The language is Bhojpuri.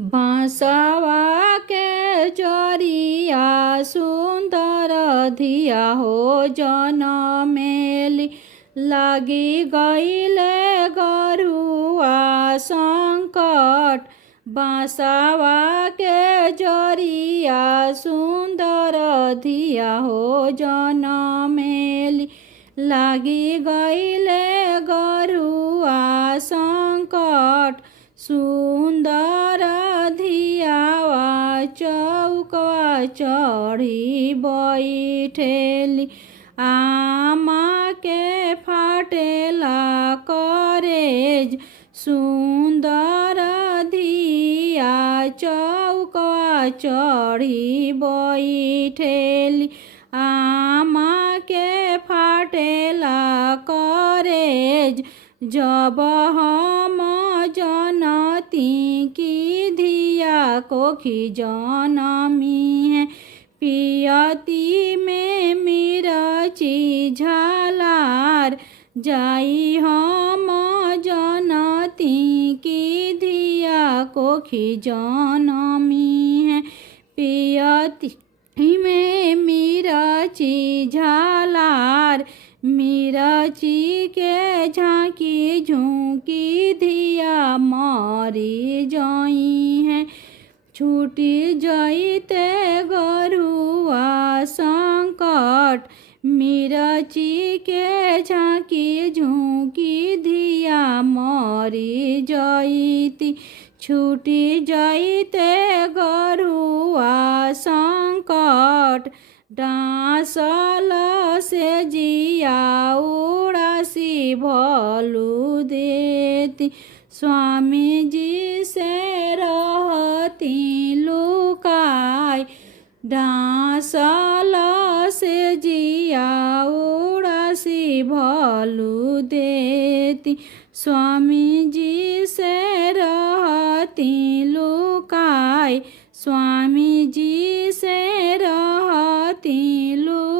बांसवा के जरिया सुंदर धिया हो जनमेली। लगी गईले गरुआ संकट बांसवा के जरिया सुंदर धिया हो जनमेली। लगी गईले गरुआ संकट सुंदर धियावा चौकवा चढ़ी बैठेली। आमा के फाटेला करेज सुंदर धिया चौकवा चढ़ी बैठेली। आमा के फाटेला करेज जब हम जनती की धिया कोखी जनमी है। पियती में मिर्ची झालार जाई हम जनती की धिया कोखी जनमी है। पियती में मिर्ची झालार मिर्ची के झांकी झुंकी धिया मरी जाई है। छूटी जाइते गरुआ संकट मिर्ची के झांकी झुंकी धिया मरी जाइती। छूटी जाइते गरुआ संकट डांसल से जिया उड़ासी भलू देती। स्वामी जी से रहती लुकाई डांसल से जिया उड़ासी भलू देती। स्वामी जी से रहती लुकाई स्वामी जी से रहती लुकाई।